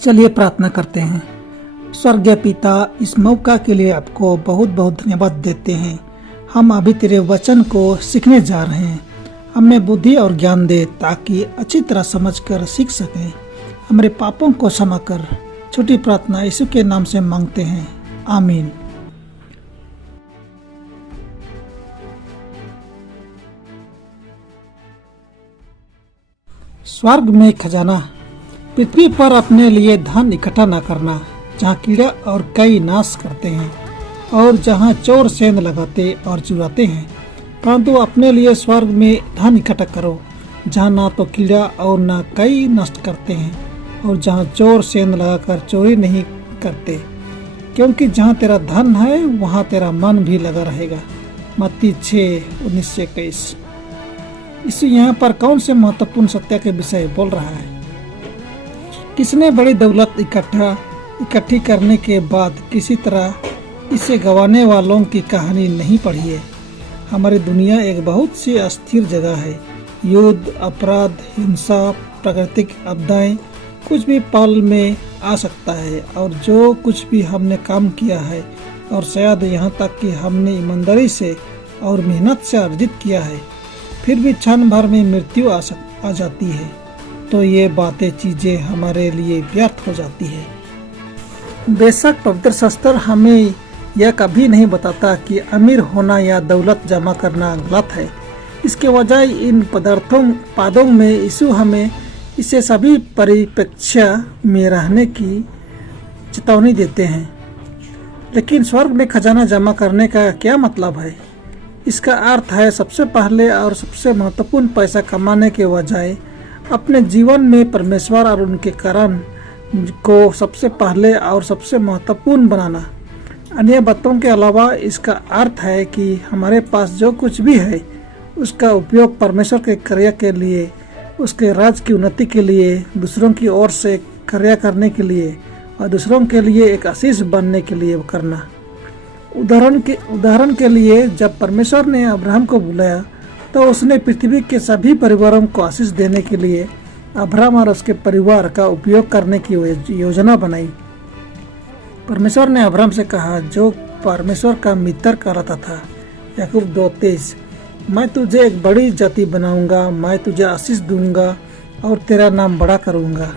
चलिए प्रार्थना करते हैं। स्वर्गीय पिता, इस मौका के लिए आपको बहुत बहुत धन्यवाद देते हैं। हम अभी तेरे वचन को सीखने जा रहे हैं। हमें बुद्धि और ज्ञान दे ताकि अच्छी तरह समझकर सीख सकें। हमारे पापों को क्षमा कर। छोटी प्रार्थना यीशु के नाम से मांगते हैं, आमीन। स्वर्ग में खजाना। पृथ्वी पर अपने लिए धन इकट्ठा न करना, जहाँ कीड़ा और कई नाश करते हैं और जहाँ चोर सेंध लगाते और चुराते हैं, परंतु अपने लिए स्वर्ग में धन इकट्ठा करो, जहाँ ना तो कीड़ा और ना कई नष्ट करते हैं और जहाँ चोर सेंध लगाकर चोरी नहीं करते, क्योंकि जहाँ तेरा धन है वहाँ तेरा मन भी लगा रहेगा। मत्ती 6:19-21। इसी यहाँ पर कौन से महत्वपूर्ण सत्य के विषय बोल रहा है? किसने बड़ी दौलत इकट्ठी करने के बाद किसी तरह इसे गंवाने वालों की कहानी नहीं पढ़ी है? हमारी दुनिया एक बहुत सी अस्थिर जगह है। युद्ध, अपराध, हिंसा, प्राकृतिक आपदाएं, कुछ भी पल में आ सकता है। और जो कुछ भी हमने काम किया है और शायद यहाँ तक कि हमने ईमानदारी से और मेहनत से अर्जित किया है, फिर भी क्षण भर में मृत्यु आ जाती है, तो ये बातें चीजें हमारे लिए व्यर्थ हो जाती है। बेशक पवित्र शास्त्र हमें यह कभी नहीं बताता कि अमीर होना या दौलत जमा करना गलत है। इसके बजाय इन पादों में यीशु हमें इसे सभी परिप्रेक्ष्य में रहने की चेतावनी देते हैं। लेकिन स्वर्ग में खजाना जमा करने का क्या मतलब है? इसका अर्थ है सबसे पहले और सबसे महत्वपूर्ण पैसा कमाने के बजाय अपने जीवन में परमेश्वर और उनके कारण को सबसे पहले और सबसे महत्वपूर्ण बनाना। अन्य बातों के अलावा इसका अर्थ है कि हमारे पास जो कुछ भी है उसका उपयोग परमेश्वर के कार्य के लिए, उसके राज की उन्नति के लिए, दूसरों की ओर से कार्य करने के लिए और दूसरों के लिए एक आशीष बनने के लिए करना। उदाहरण के लिए जब परमेश्वर ने अब्राहम को बुलाया तो उसने पृथ्वी के सभी परिवारों को आशीष देने के लिए अब्राहम और उसके परिवार का उपयोग करने की योजना बनाई। परमेश्वर ने अब्राहम से कहा, जो परमेश्वर का मित्र कहलाता था, याकूब 2:23, मैं तुझे एक बड़ी जाति बनाऊंगा, मैं तुझे आशीष दूंगा और तेरा नाम बड़ा करूंगा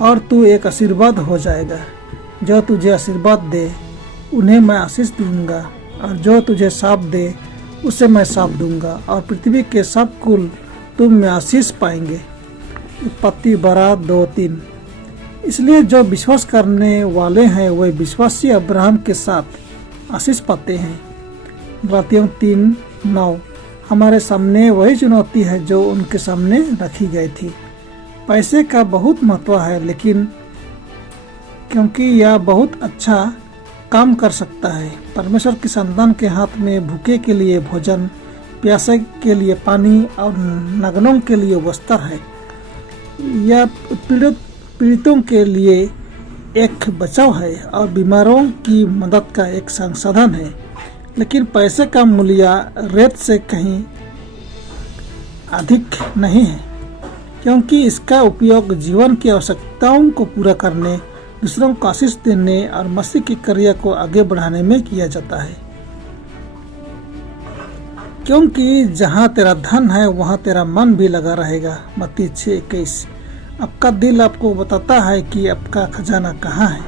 और तू एक आशीर्वाद हो जाएगा। जो तुझे आशीर्वाद दे उन्हें मैं आशीष दूंगा और जो तुझे शाप दे उसे मैं शाप दूंगा और पृथ्वी के सब कुल तुम में आशीष पाएंगे। उत्पत्ति 12:2-3। इसलिए जो विश्वास करने वाले हैं वे विश्वासी अब्राहम के साथ आशीष पाते हैं। गलातियों 3:9। हमारे सामने वही चुनौती है जो उनके सामने रखी गई थी। पैसे का बहुत महत्व है, लेकिन क्योंकि यह बहुत अच्छा काम कर सकता है। परमेश्वर की संतान के हाथ में भूखे के लिए भोजन, प्यासे के लिए पानी और नग्नों के लिए वस्त्र है। यह पीड़ितों के लिए एक बचाव है और बीमारों की मदद का एक संसाधन है। लेकिन पैसे का मूल्य रेत से कहीं अधिक नहीं है, क्योंकि इसका उपयोग जीवन की आवश्यकताओं को पूरा करने, दूसरों को आशीष देने और मसीह की कार्य को आगे बढ़ाने में किया जाता है। क्योंकि जहाँ तेरा धन है वहाँ तेरा मन भी लगा रहेगा। मत्ती 6:21। आपका दिल आपको बताता है कि आपका खजाना कहाँ है।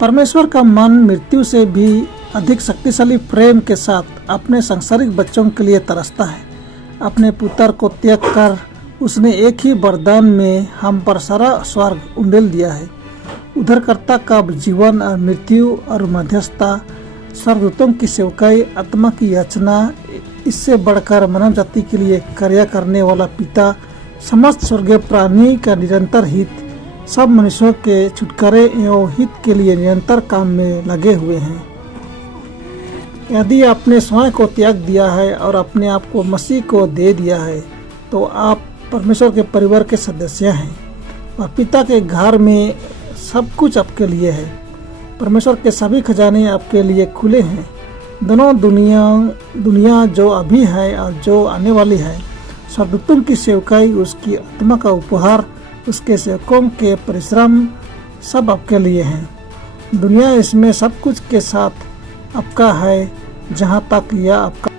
परमेश्वर का मन मृत्यु से भी अधिक शक्तिशाली प्रेम के साथ अपने सांसारिक बच्चों के लिए तरसता है। अपने पुत्र को त्याग कर उसने एक ही वरदान में हम पर सारा स्वर्ग उंडेल दिया है। उद्धारकर्ता का जीवन और मृत्यु और मध्यस्थता, स्वर्गदूतों की सेवकाई, आत्मा की याचना, इससे बढ़कर मानव जाति के लिए कार्य करने वाला पिता, समस्त स्वर्गीय प्राणी का निरंतर हित, सब मनुष्यों के छुटकारे एवं हित के लिए निरंतर काम में लगे हुए हैं। यदि आपने स्वयं को त्याग दिया है और अपने आप को मसीह को दे दिया है, तो आप परमेश्वर के परिवार के सदस्य हैं और पिता के घर में सब कुछ आपके लिए है। परमेश्वर के सभी खजाने आपके लिए खुले हैं। दोनों दुनिया जो अभी है और जो आने वाली है, स्वर्गदूतों की सेवकाई, उसकी आत्मा का उपहार उसके सेवकों के परिश्रम सब आपके लिए हैं। दुनिया इसमें सब कुछ के साथ आपका है, जहाँ तक यह आपका